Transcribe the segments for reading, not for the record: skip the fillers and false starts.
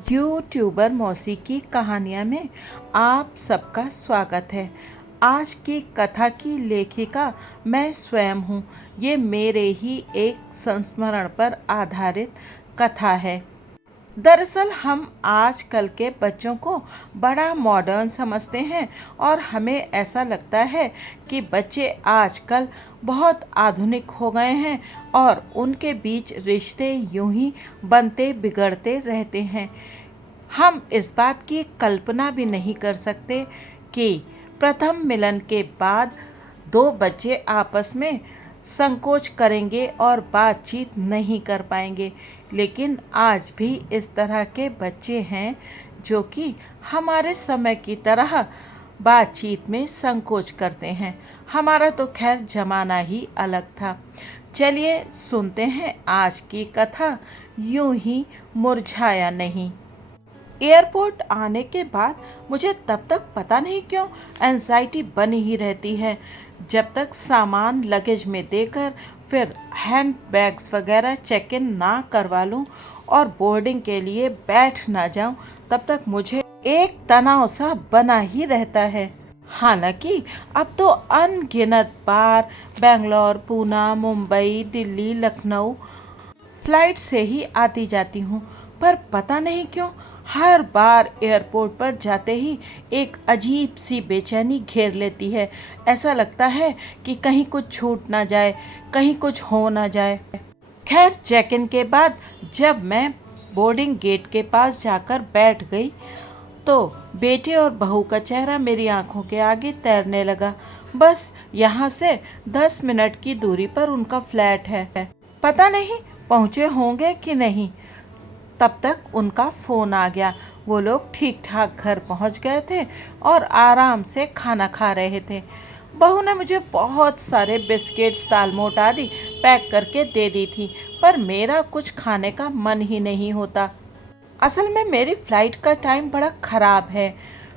YouTuber मौसी की कहानियाँ में आप सबका स्वागत है। आज की कथा की लेखिका मैं स्वयं हूँ। ये मेरे ही एक संस्मरण पर आधारित कथा है। दरअसल हम आजकल के बच्चों को बड़ा मॉडर्न समझते हैं और हमें ऐसा लगता है कि बच्चे आजकल बहुत आधुनिक हो गए हैं और उनके बीच रिश्ते यूं ही बनते बिगड़ते रहते हैं। हम इस बात की कल्पना भी नहीं कर सकते कि प्रथम मिलन के बाद दो बच्चे आपस में संकोच करेंगे और बातचीत नहीं कर पाएंगे, लेकिन आज भी इस तरह के बच्चे हैं जो कि हमारे समय की तरह बातचीत में संकोच करते हैं। हमारा तो खैर ज़माना ही अलग था। चलिए सुनते हैं आज की कथा, यूं ही मुरझाया नहीं। एयरपोर्ट आने के बाद मुझे तब तक पता नहीं क्यों एंजाइटी बनी ही रहती है। जब तक सामान लगेज में देकर फिर हैंड बैग्स वगैरह चेक इन ना करवा लूं और बोर्डिंग के लिए बैठ ना जाऊं, तब तक मुझे एक तनाव सा बना ही रहता है। हालांकि अब तो अनगिनत बार बेंगलोर, पूना, मुंबई, दिल्ली, लखनऊ फ्लाइट से ही आती जाती हूँ, पर पता नहीं क्यों हर बार एयरपोर्ट पर जाते ही एक अजीब सी बेचैनी घेर लेती है। ऐसा लगता है कि कहीं कुछ छूट ना जाए, कहीं कुछ हो ना जाए। खैर चेक इन के बाद जब मैं बोर्डिंग गेट के पास जाकर बैठ गई तो बेटे और बहू का चेहरा मेरी आंखों के आगे तैरने लगा। बस यहाँ से 10 मिनट की दूरी पर उनका फ्लैट है। पता नहीं पहुँचे होंगे कि नहीं। तब तक उनका फ़ोन आ गया। वो लोग ठीक ठाक घर पहुंच गए थे और आराम से खाना खा रहे थे। बहू ने मुझे बहुत सारे बिस्किट्स, दालमोट आदि पैक करके दे दी थी, पर मेरा कुछ खाने का मन ही नहीं होता। असल में मेरी फ़्लाइट का टाइम बड़ा ख़राब है।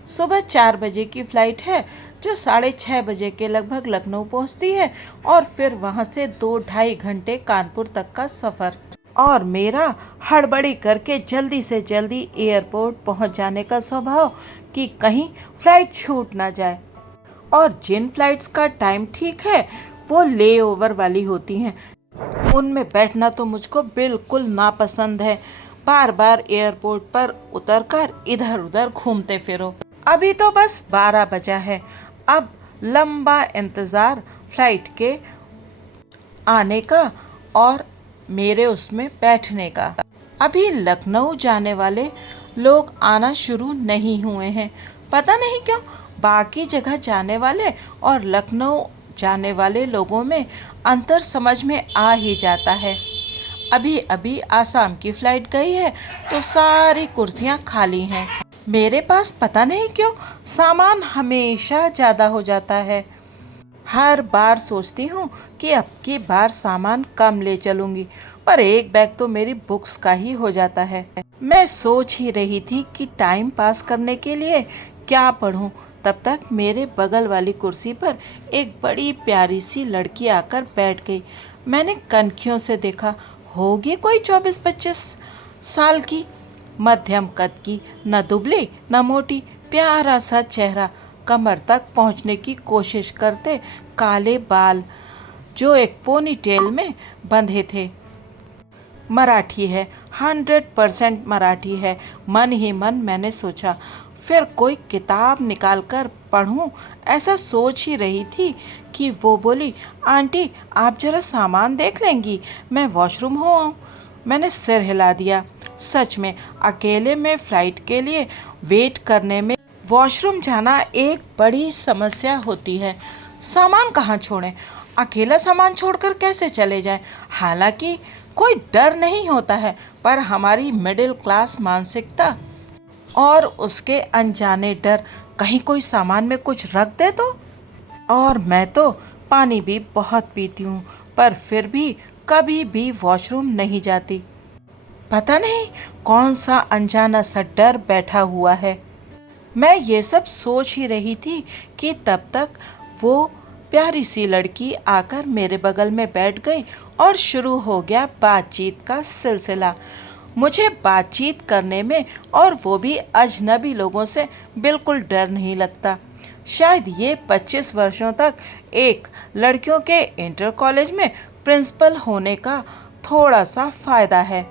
सुबह 4 बजे की फ़्लाइट है जो 6:30 बजे के लगभग लखनऊ पहुंचती है और फिर वहां से 2-2.5 घंटे कानपुर तक का सफ़र। और मेरा हड़बड़ी करके जल्दी से जल्दी एयरपोर्ट पहुंच जाने का स्वभाव कि कहीं फ़्लाइट छूट ना जाए। और जिन फ़्लाइट्स का टाइम ठीक है वो ले ओवर वाली होती हैं। उनमें बैठना तो मुझको बिल्कुल नापसंद है। बार बार एयरपोर्ट पर उतरकर इधर उधर घूमते फिरो। अभी तो बस 12 बजा है। अब लंबा इंतज़ार फ़्लाइट के आने का और मेरे उसमें बैठने का। अभी लखनऊ जाने वाले लोग आना शुरू नहीं हुए हैं। पता नहीं क्यों बाकी जगह जाने वाले और लखनऊ जाने वाले लोगों में अंतर समझ में आ ही जाता है। अभी अभी आसाम की फ़्लाइट गई है तो सारी कुर्सियां खाली हैं। मेरे पास पता नहीं क्यों सामान हमेशा ज़्यादा हो जाता है। हर बार सोचती हूँ कि अब की बार सामान कम ले चलूँगी, पर एक बैग तो मेरी बुक्स का ही हो जाता है। मैं सोच ही रही थी कि टाइम पास करने के लिए क्या पढूं, तब तक मेरे बगल वाली कुर्सी पर एक बड़ी प्यारी सी लड़की आकर बैठ गई। मैंने कनखियों से देखा, होगी कोई 24-25 साल की, मध्यम कद की, न दुबली न मोटी, प्यारा सा चेहरा, कमर तक पहुंचने की कोशिश करते काले बाल जो एक पोनी टेल में बंधे थे। मराठी है, 100% मराठी है। मन ही मन मैंने सोचा, फिर कोई किताब निकालकर पढूं, ऐसा सोच ही रही थी कि वो बोली, आंटी आप जरा सामान देख लेंगी, मैं वॉशरूम हो आऊं। मैंने सिर हिला दिया। सच में अकेले में फ़्लाइट के लिए वेट करने में वॉशरूम जाना एक बड़ी समस्या होती है। सामान कहाँ छोड़ें, अकेला सामान छोड़कर कैसे चले जाएं। हालांकि कोई डर नहीं होता है, पर हमारी मिडिल क्लास मानसिकता और उसके अनजाने डर, कहीं कोई सामान में कुछ रख दे तो। और मैं तो पानी भी बहुत पीती हूँ, पर फिर भी कभी भी वॉशरूम नहीं जाती। पता नहीं कौन सा अनजाना सा डर बैठा हुआ है। मैं ये सब सोच ही रही थी कि तब तक वो प्यारी सी लड़की आकर मेरे बगल में बैठ गई और शुरू हो गया बातचीत का सिलसिला। मुझे बातचीत करने में और वो भी अजनबी लोगों से बिल्कुल डर नहीं लगता। शायद ये 25 वर्षों तक एक लड़कियों के इंटर कॉलेज में प्रिंसिपल होने का थोड़ा सा फायदा है।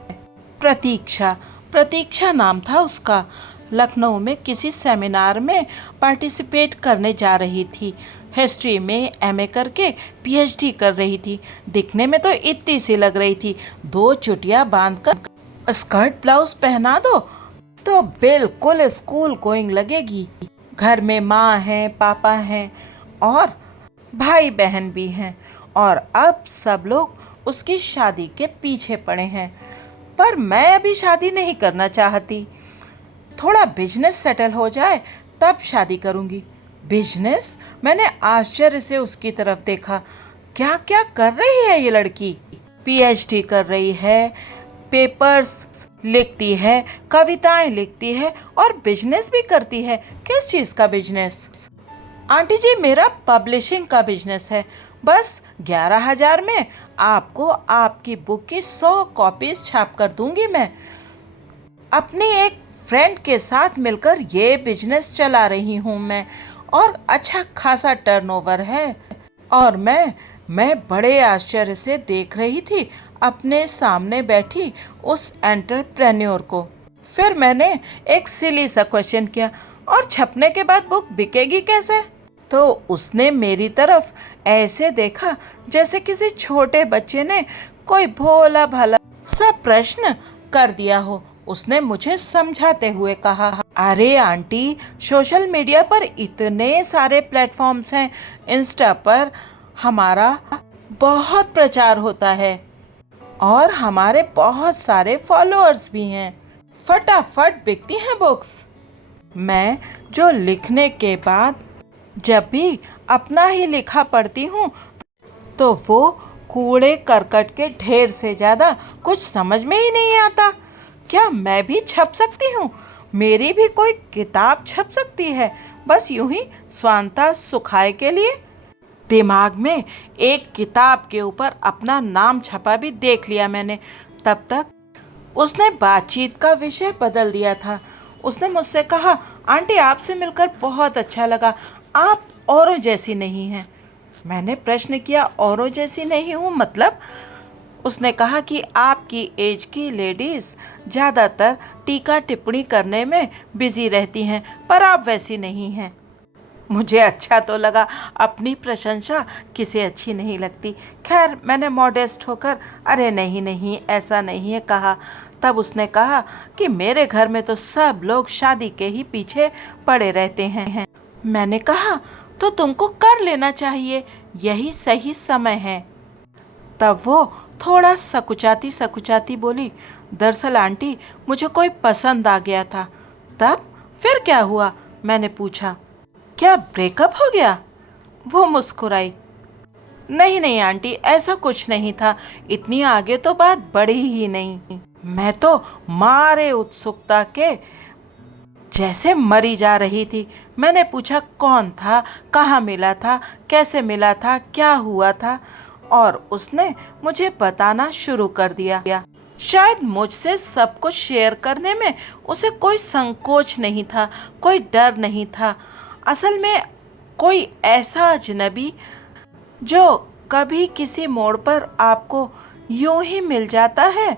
प्रतीक्षा, प्रतीक्षा नाम था उसका। लखनऊ में किसी सेमिनार में पार्टिसिपेट करने जा रही थी। हिस्ट्री में एमए करके पीएचडी कर रही थी। दिखने में तो इतनी सी लग रही थी। 2 चुटिया बांधकर स्कर्ट ब्लाउज पहना दो तो बिल्कुल स्कूल गोइंग लगेगी। घर में माँ है, पापा हैं और भाई बहन भी हैं और अब सब लोग उसकी शादी के पीछे पड़े हैं। पर मैं अभी शादी नहीं करना चाहती। थोड़ा बिजनेस सेटल हो जाए तब शादी करूंगी। बिजनेस? मैंने आश्चर्य से उसकी तरफ देखा। क्या क्या कर रही है ये लड़की? पीएचडी कर रही है, पेपर्स लिखती है, कविताएं लिखती है और बिजनेस भी करती है। किस चीज़ का बिजनेस? आंटी जी, मेरा पब्लिशिंग का बिजनेस है। बस 11,000 में आपको आपकी बुक की 100 कॉपीज छाप कर दूंगी मैं। अपनी एक फ्रेंड के साथ मिलकर ये बिजनेस चला रही हूँ मैं और अच्छा खासा टर्नओवर है। और मैं बड़े आश्चर्य से देख रही थी अपने सामने बैठी उस एंटरप्रेन्योर को। फिर मैंने एक सिली सा क्वेश्चन किया, और छपने के बाद बुक बिकेगी कैसे? तो उसने मेरी तरफ ऐसे देखा जैसे किसी छोटे बच्चे ने कोई भोला भाला सा प्रश्न कर दिया हो। उसने मुझे समझाते हुए कहा, अरे आंटी, सोशल मीडिया पर इतने सारे प्लेटफॉर्म्स हैं। इंस्टा पर हमारा बहुत प्रचार होता है और हमारे बहुत सारे फॉलोअर्स भी हैं। फटाफट बिकती हैं बुक्स। मैं जो लिखने के बाद जब भी अपना ही लिखा पढ़ती हूँ तो वो कूड़े करकट के ढेर से ज़्यादा कुछ समझ में ही नहीं आता। क्या मैं भी छप सकती हूँ? मेरी भी कोई किताब छप सकती है, बस यूं ही स्वांता सुखाए के लिए? दिमाग में एक किताब के ऊपर अपना नाम छपा भी देख लिया मैंने। तब तक उसने बातचीत का विषय बदल दिया था। उसने मुझसे कहा, आंटी आपसे मिलकर बहुत अच्छा लगा, आप औरों जैसी नहीं हैं। मैंने प्रश्न किया, औरों जैसी नहीं हूँ मतलब? उसने कहा कि आपकी एज की लेडीज़ ज़्यादातर टीका टिप्पणी करने में बिजी रहती हैं, पर आप वैसी नहीं हैं। मुझे अच्छा तो लगा, अपनी प्रशंसा किसे अच्छी नहीं लगती। खैर, मैंने मॉडेस्ट होकर अरे नहीं नहीं ऐसा नहीं है कहा। तब उसने कहा कि मेरे घर में तो सब लोग शादी के ही पीछे पड़े रहते हैं। मैंने कहा, तो तुमको कर लेना चाहिए, यही सही समय है। तब वो थोड़ा सकुचाती सकुचाती बोली, दरअसल आंटी, मुझे कोई पसंद आ गया था। तब फिर क्या हुआ? मैंने पूछा। क्या ब्रेकअप हो गया? वो मुस्कुराई। नहीं नहीं आंटी, ऐसा कुछ नहीं था। इतनी आगे तो बात बढ़ी ही नहीं। मैं तो मारे उत्सुकता के जैसे मरी जा रही थी। मैंने पूछा, कौन था, कहाँ मिला था, कैसे मिला था, क्या हुआ था? और उसने मुझे बताना शुरू कर दिया। शायद मुझसे सब कुछ शेयर करने में उसे कोई संकोच नहीं था, कोई डर नहीं था। असल में कोई ऐसा अजनबी जो कभी किसी मोड़ पर आपको यूं ही मिल जाता है,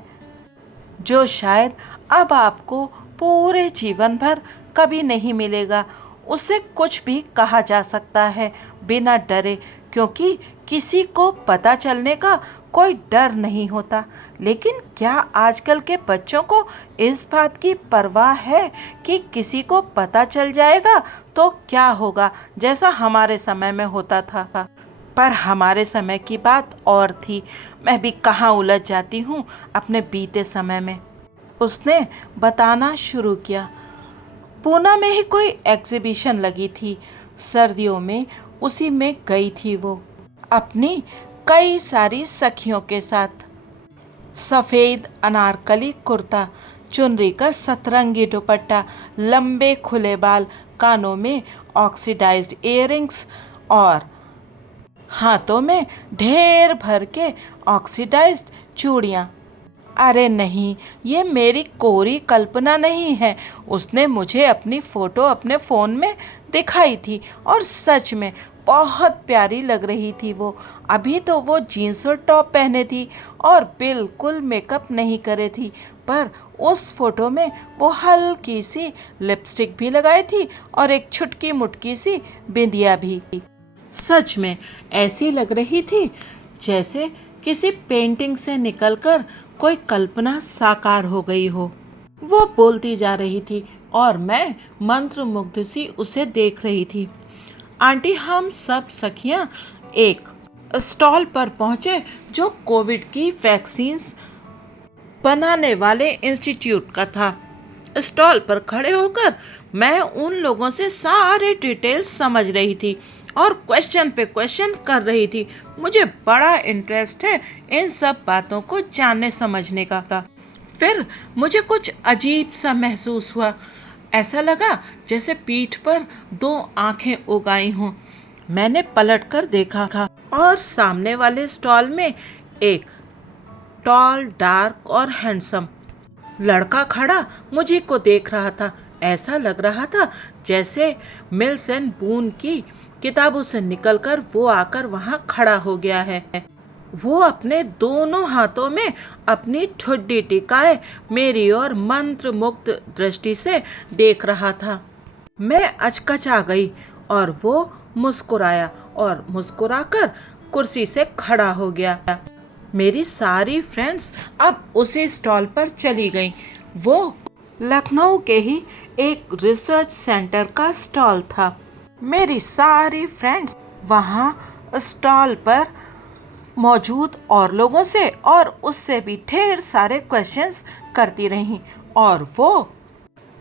जो शायद अब आपको पूरे जीवन भर कभी नहीं मिलेगा। उसे कुछ भी कहा जा सकता है बिना डरे, क्योंकि किसी को पता चलने का कोई डर नहीं होता। लेकिन क्या आजकल के बच्चों को इस बात की परवाह है कि किसी को पता चल जाएगा तो क्या होगा, जैसा हमारे समय में होता था? पर हमारे समय की बात और थी। मैं भी कहाँ उलझ जाती हूँ अपने बीते समय में। उसने बताना शुरू किया। पूना में ही कोई एग्जीबिशन लगी थी। सर्दियों में उसी में गई थी वो, अपनी कई सारी सखियों के साथ। सफ़ेद अनारकली कुर्ता, चुनरी का सतरंगी दुपट्टा, लंबे खुले बाल, कानों में ऑक्सीडाइज्ड इयररिंग्स और हाथों में ढेर भर के ऑक्सीडाइज्ड चूड़ियाँ। अरे नहीं, ये मेरी कोरी कल्पना नहीं है। उसने मुझे अपनी फ़ोटो अपने फ़ोन में दिखाई थी और सच में बहुत प्यारी लग रही थी वो। अभी तो वो जीन्स और टॉप पहने थी और बिल्कुल मेकअप नहीं करे थी, पर उस फ़ोटो में वो हल्की सी लिपस्टिक भी लगाई थी और एक छुटकी मुटकी सी बिंदिया भी। सच में ऐसी लग रही थी जैसे किसी पेंटिंग से निकलकर कोई कल्पना साकार हो गई हो। वो बोलती जा रही थी और मैं मंत्रमुग्ध सी उसे देख रही थी। आंटी, हम सब सखियां एक स्टॉल पर पहुंचे जो कोविड की वैक्सीन्स बनाने वाले इंस्टीट्यूट का था। स्टॉल पर खड़े होकर मैं उन लोगों से सारे डिटेल्स समझ रही थी और क्वेश्चन पे क्वेश्चन कर रही थी। मुझे बड़ा इंटरेस्ट है इन सब बातों को जानने समझने का। फिर मुझे कुछ अजीब सा महसूस हुआ। ऐसा लगा जैसे पीठ पर दो आंखें उगाई हों। मैंने पलट कर देखा और सामने वाले स्टॉल में एक टॉल, डार्क और हैंडसम लड़का खड़ा मुझे को देख रहा था। ऐसा लग रहा था जैसे मिल्स एंड बून की किताबों से निकलकर वो आकर वहां खड़ा हो गया है। वो अपने दोनों हाथों में अपनी ठुड्डी टिकाए मेरी ओर मंत्र मुक्त दृष्टि से देख रहा था। मैं अचकच आ गई और वो मुस्कुराया और मुस्कुराकर कुर्सी से खड़ा हो गया। मेरी सारी फ्रेंड्स अब उसी स्टॉल पर चली गईं। वो लखनऊ के ही एक रिसर्च सेंटर का स्टॉल था। मेरी सारी फ्रेंड्स वहाँ स्टॉल पर मौजूद और लोगों से और उससे भी ढेर सारे क्वेश्चंस करती रहीं और वो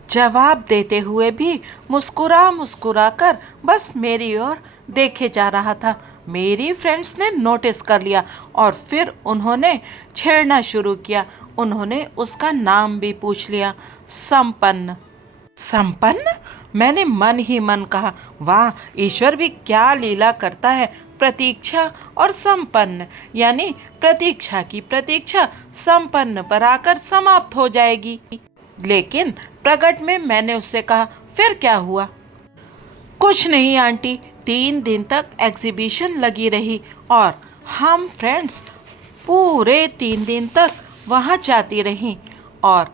जवाब देते हुए भी मुस्कुरा मुस्कुरा कर बस मेरी ओर देखे जा रहा था। मेरी फ्रेंड्स ने नोटिस कर लिया और फिर उन्होंने छेड़ना शुरू किया। उन्होंने उसका नाम भी पूछ लिया, संपन्न। संपन्न? मैंने मन ही मन कहा, वाह, ईश्वर भी क्या लीला करता है। प्रतीक्षा और संपन्न, यानी प्रतीक्षा की प्रतीक्षा संपन्न पर आकर समाप्त हो जाएगी। लेकिन प्रकट में मैंने उससे कहा, फिर क्या हुआ? कुछ नहीं आंटी, 3 दिन तक एग्जीबिशन लगी रही और हम फ्रेंड्स पूरे 3 दिन तक वहाँ जाती रहीं और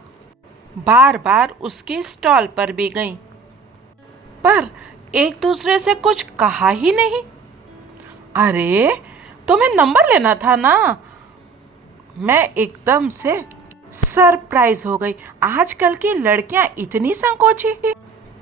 बार बार उसके स्टॉल पर भी गईं, पर एक दूसरे से कुछ कहा ही नहीं। अरे, तुम्हें नंबर लेना था ना? मैं एकदम से सरप्राइज हो गई। आजकल की लड़कियां इतनी संकोची।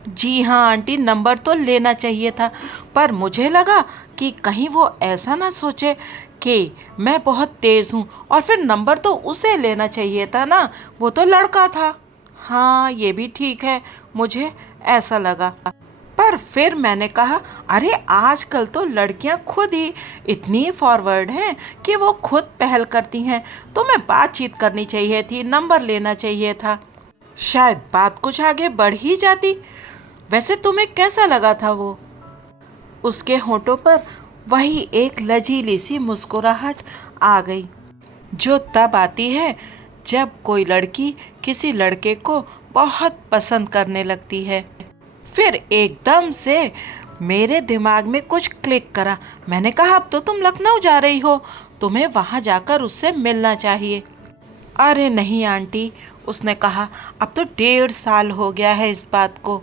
जी हाँ आंटी, नंबर तो लेना चाहिए था, पर मुझे लगा कि कहीं वो ऐसा ना सोचे कि मैं बहुत तेज़ हूँ और फिर नंबर तो उसे लेना चाहिए था ना, वो तो लड़का था। हाँ, ये भी ठीक है, मुझे ऐसा लगा। पर फिर मैंने कहा, अरे आजकल तो लड़कियां खुद ही इतनी फॉरवर्ड हैं कि वो खुद पहल करती हैं। तुम्हें बातचीत करनी चाहिए थी, नंबर लेना चाहिए था, शायद बात कुछ आगे बढ़ ही जाती। वैसे तुम्हें कैसा लगा था वो? उसके होठों पर वही एक लजीली सी मुस्कुराहट आ गई, जो तब आती है जब कोई लड़की किसी लड़के को बहुत पसंद करने लगती है। फिर एकदम से मेरे दिमाग में कुछ क्लिक करा। मैंने कहा, अब तो तुम लखनऊ जा रही हो, तुम्हें वहाँ जाकर उससे मिलना चाहिए। अरे नहीं आंटी, उसने कहा, अब तो 1.5 साल हो गया है इस बात को।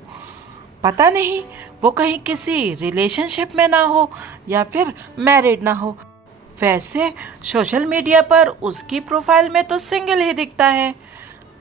पता नहीं वो कहीं किसी रिलेशनशिप में ना हो या फिर मैरिड ना हो। वैसे सोशल मीडिया पर उसकी प्रोफाइल में तो सिंगल ही दिखता है।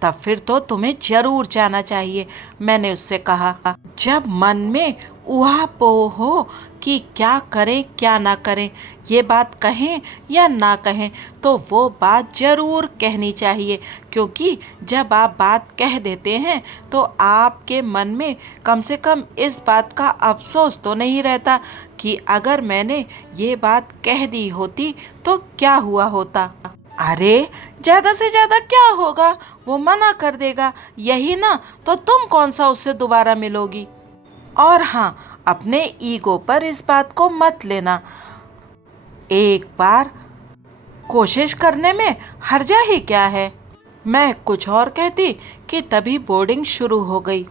तब फिर तो तुम्हें जरूर जाना चाहिए, मैंने उससे कहा। जब मन में ऊहापोह हो कि क्या करें क्या ना करें, ये बात कहें या ना कहें, तो वो बात जरूर कहनी चाहिए, क्योंकि जब आप बात कह देते हैं तो आपके मन में कम से कम इस बात का अफसोस तो नहीं रहता कि अगर मैंने ये बात कह दी होती तो क्या हुआ होता। अरे, ज्यादा से ज्यादा क्या होगा, वो मना कर देगा, यही ना, तो तुम कौन सा उससे दोबारा मिलोगी। और हाँ, अपने ईगो पर इस बात को मत लेना। एक बार कोशिश करने में हर्जा ही क्या है। मैं कुछ और कहती कि तभी बोर्डिंग शुरू हो गई।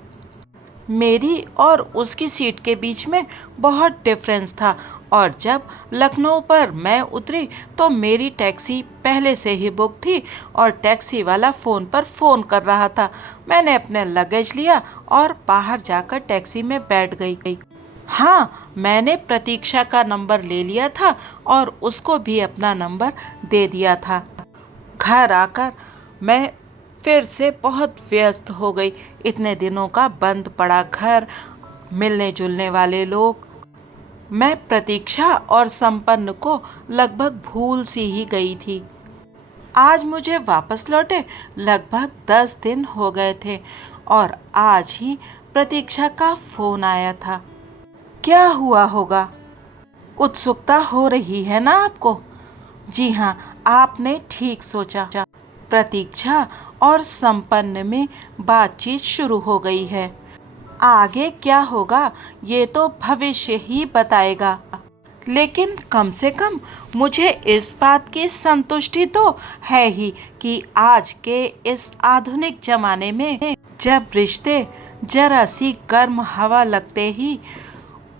मेरी और उसकी सीट के बीच में बहुत डिफरेंस था और जब लखनऊ पर मैं उतरी तो मेरी टैक्सी पहले से ही बुक थी और टैक्सी वाला फ़ोन पर फ़ोन कर रहा था। मैंने अपने लगेज लिया और बाहर जाकर टैक्सी में बैठ गई। हाँ, मैंने प्रतीक्षा का नंबर ले लिया था और उसको भी अपना नंबर दे दिया था। घर आकर मैं फिर से बहुत व्यस्त हो गई। इतने दिनों का बंद पड़ा घर, मिलने जुलने वाले लोग, मैं प्रतीक्षा और संपन्न को लगभग भूल सी ही गई थी। आज मुझे वापस लौटे लगभग 10 दिन हो गए थे और आज ही प्रतीक्षा का फोन आया था। क्या हुआ होगा? उत्सुकता हो रही है ना आपको? जी हाँ, आपने ठीक सोचा। प्रतीक्षा और संपन्न में बातचीत शुरू हो गई है। आगे क्या होगा ये तो भविष्य ही बताएगा, लेकिन कम से कम मुझे इस बात की संतुष्टि तो है ही कि आज के इस आधुनिक जमाने में जब रिश्ते जरा सी गर्म हवा लगते ही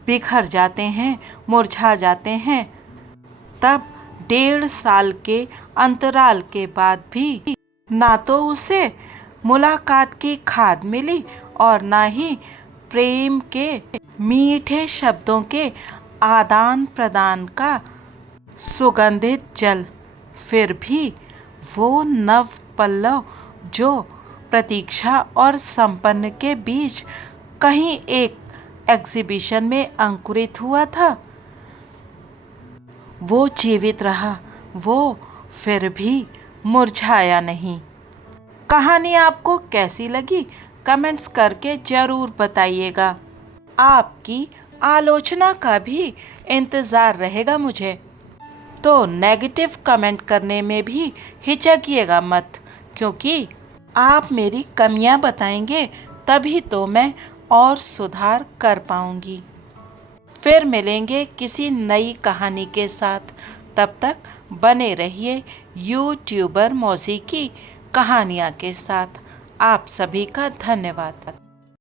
बिखर जाते हैं, मुरझा जाते हैं, तब 1.5 साल के अंतराल के बाद भी ना तो उसे मुलाकात की खाद मिली और ना ही प्रेम के मीठे शब्दों के आदान प्रदान का सुगंधित जल, फिर भी वो नव पल्लव जो प्रतीक्षा और संपन्न के बीच कहीं एक एग्जीबिशन में अंकुरित हुआ था, वो जीवित रहा, वो फिर भी मुरझाया नहीं। कहानी आपको कैसी लगी कमेंट्स करके ज़रूर बताइएगा। आपकी आलोचना का भी इंतज़ार रहेगा मुझे। तो नेगेटिव कमेंट करने में भी हिचकिएगा मत, क्योंकि आप मेरी कमियां बताएंगे तभी तो मैं और सुधार कर पाऊंगी। फिर मिलेंगे किसी नई कहानी के साथ। तब तक बने रहिए यूट्यूबर मौसी की कहानियाँ के साथ। आप सभी का धन्यवाद।